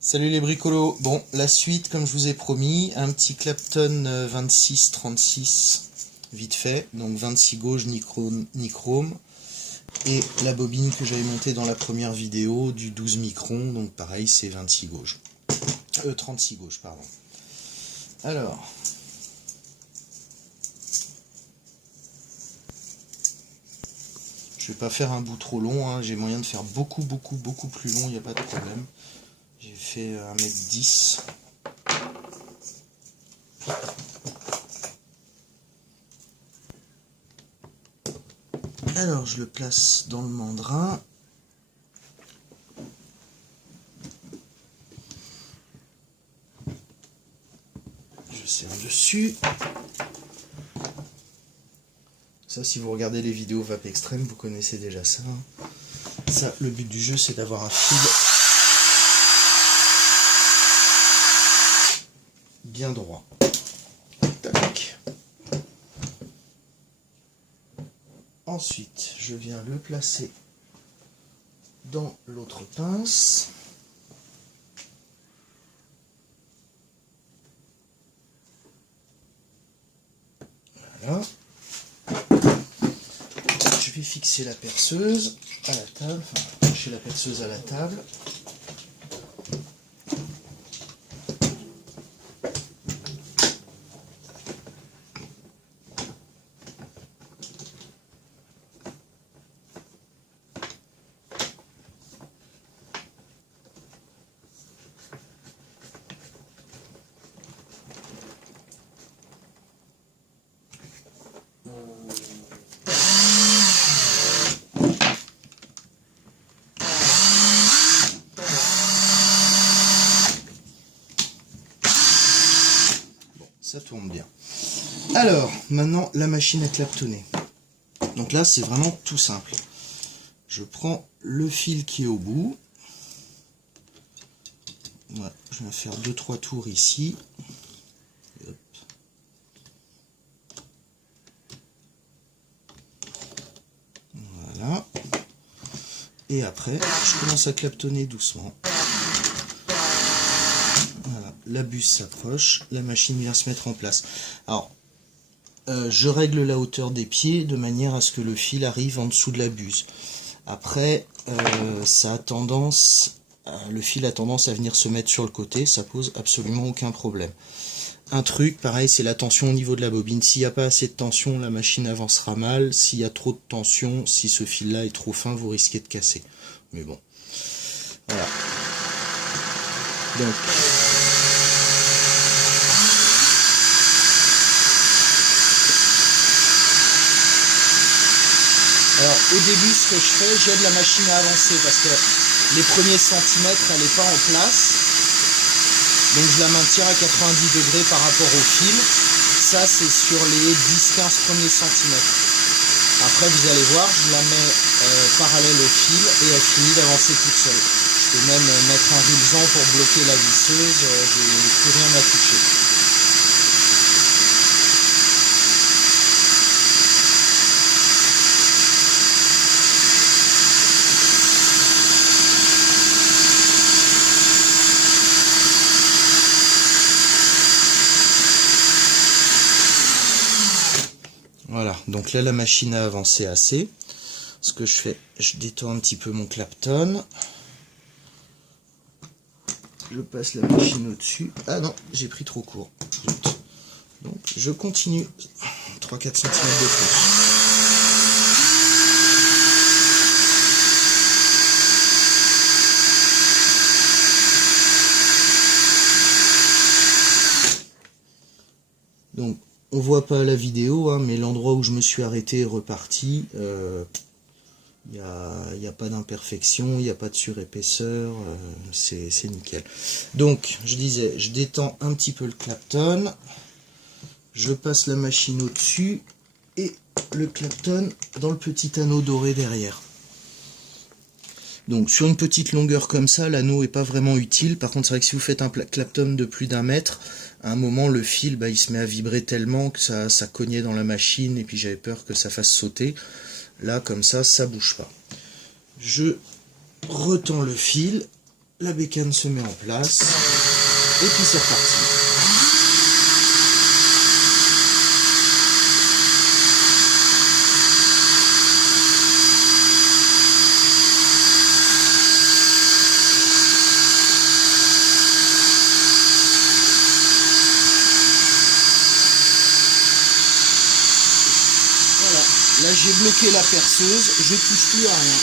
Salut les bricolos. Bon, la suite, comme je vous ai promis, un petit Clapton 26-36 vite fait, donc 26 gauge ni chrome, et la bobine que j'avais montée dans la première vidéo du 12 microns, donc pareil c'est 26 gauge. 36 gauge, pardon. Alors, je vais pas faire un bout trop long, hein. J'ai moyen de faire beaucoup plus long, il n'y a pas de problème. J'ai fait 1m10. Alors je le place dans le mandrin. Je serre dessus. Ça, si vous regardez les vidéos Vape Extrême, vous connaissez déjà ça. Ça, le but du jeu, c'est d'avoir un fil bien droit. Tac. Ensuite, je viens le placer dans l'autre pince. Voilà. Je vais fixer la perceuse à la table, enfin, attacher la perceuse à la table. Ça tourne bien. Alors, maintenant, la machine à claptonner. Donc là, c'est vraiment tout simple. Je prends le fil qui est au bout. Ouais, je vais faire 2-3 tours ici. Hop. Voilà. Et après, je commence à claptonner doucement. Voilà, la buse s'approche, la machine vient se mettre en place. Alors, je règle la hauteur des pieds de manière à ce que le fil arrive en dessous de la buse. Après, ça a tendance, le fil a tendance à venir se mettre sur le côté, ça pose absolument aucun problème. Un truc, pareil, c'est la tension au niveau de la bobine. S'il n'y a pas assez de tension, la machine avancera mal. S'il y a trop de tension, si ce fil-là est trop fin, vous risquez de casser. Mais bon, voilà. Donc, alors au début, ce que je fais, j'aide la machine à avancer parce que les premiers centimètres, elle n'est pas en place. Donc je la maintiens à 90 degrés par rapport au fil. Ça, c'est sur les 10-15 premiers centimètres. Après, vous allez voir, je la mets parallèle au fil et elle finit d'avancer toute seule. Je peux même mettre un rilsan pour bloquer la visseuse, je n'ai plus rien à toucher. Voilà, donc là la machine a avancé assez. Ce que je fais, je détends un petit peu mon Clapton. Je passe la machine au-dessus. Ah non, j'ai pris trop court. Donc je continue. 3-4 cm de plus. Donc, on voit pas la vidéo, hein, mais l'endroit où je me suis arrêté est reparti. Il n'y a pas d'imperfection, il n'y a pas de surépaisseur, c'est nickel. Donc, je disais, je détends un petit peu le Clapton, je passe la machine au-dessus et le Clapton dans le petit anneau doré derrière. Donc sur une petite longueur comme ça, l'anneau n'est pas vraiment utile. Par contre, c'est vrai que si vous faites un Clapton de plus d'1 mètre, à un moment le fil il se met à vibrer tellement que ça cognait dans la machine et puis j'avais peur que ça fasse sauter. Là, comme ça bouge pas. Je retends le fil la bécane se met en place, et puis c'est reparti. Voilà, là j'ai bloqué la perceuse, je touche plus à rien.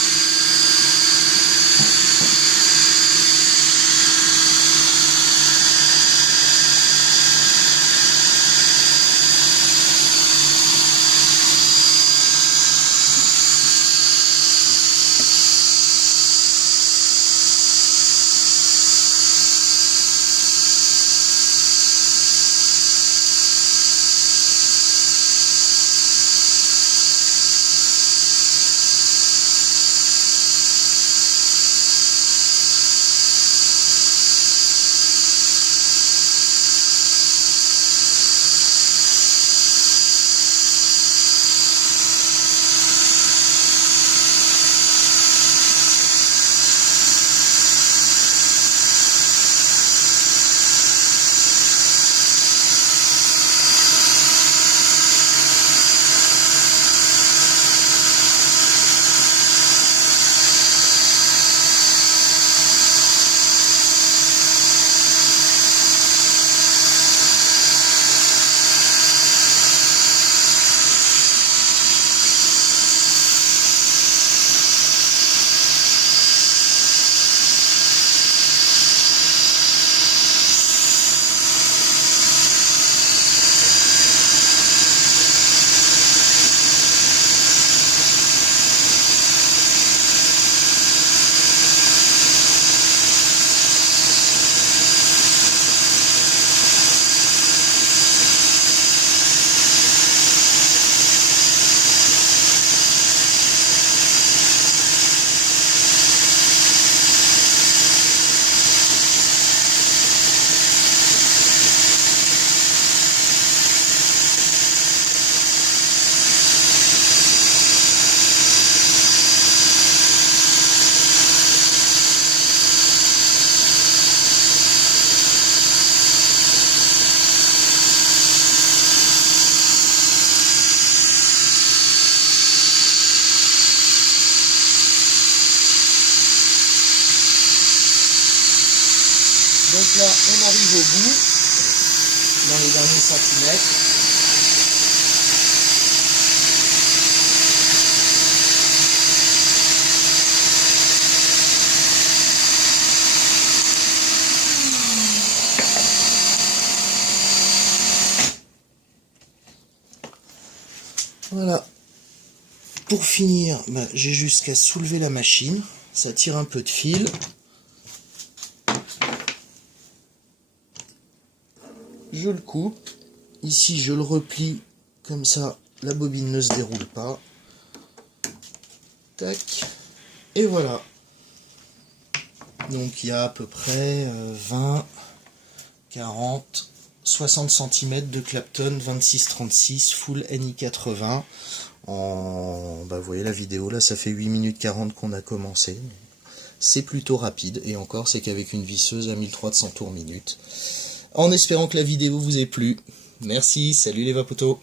Donc là, on arrive au bout, dans les derniers centimètres. Voilà. Pour finir, j'ai juste qu'à soulever la machine. Ça tire un peu de fil. Je le coupe. Ici, je le replie. Comme ça, la bobine ne se déroule pas. Tac. Et voilà. Donc, il y a à peu près 20, 40, 60 cm de Clapton 26-36 full NI80. Vous voyez la vidéo, là, ça fait 8 minutes 40 qu'on a commencé. C'est plutôt rapide. Et encore, c'est qu'avec une visseuse à 1300 tours minute. En espérant que la vidéo vous ait plu. Merci, salut les vapotos.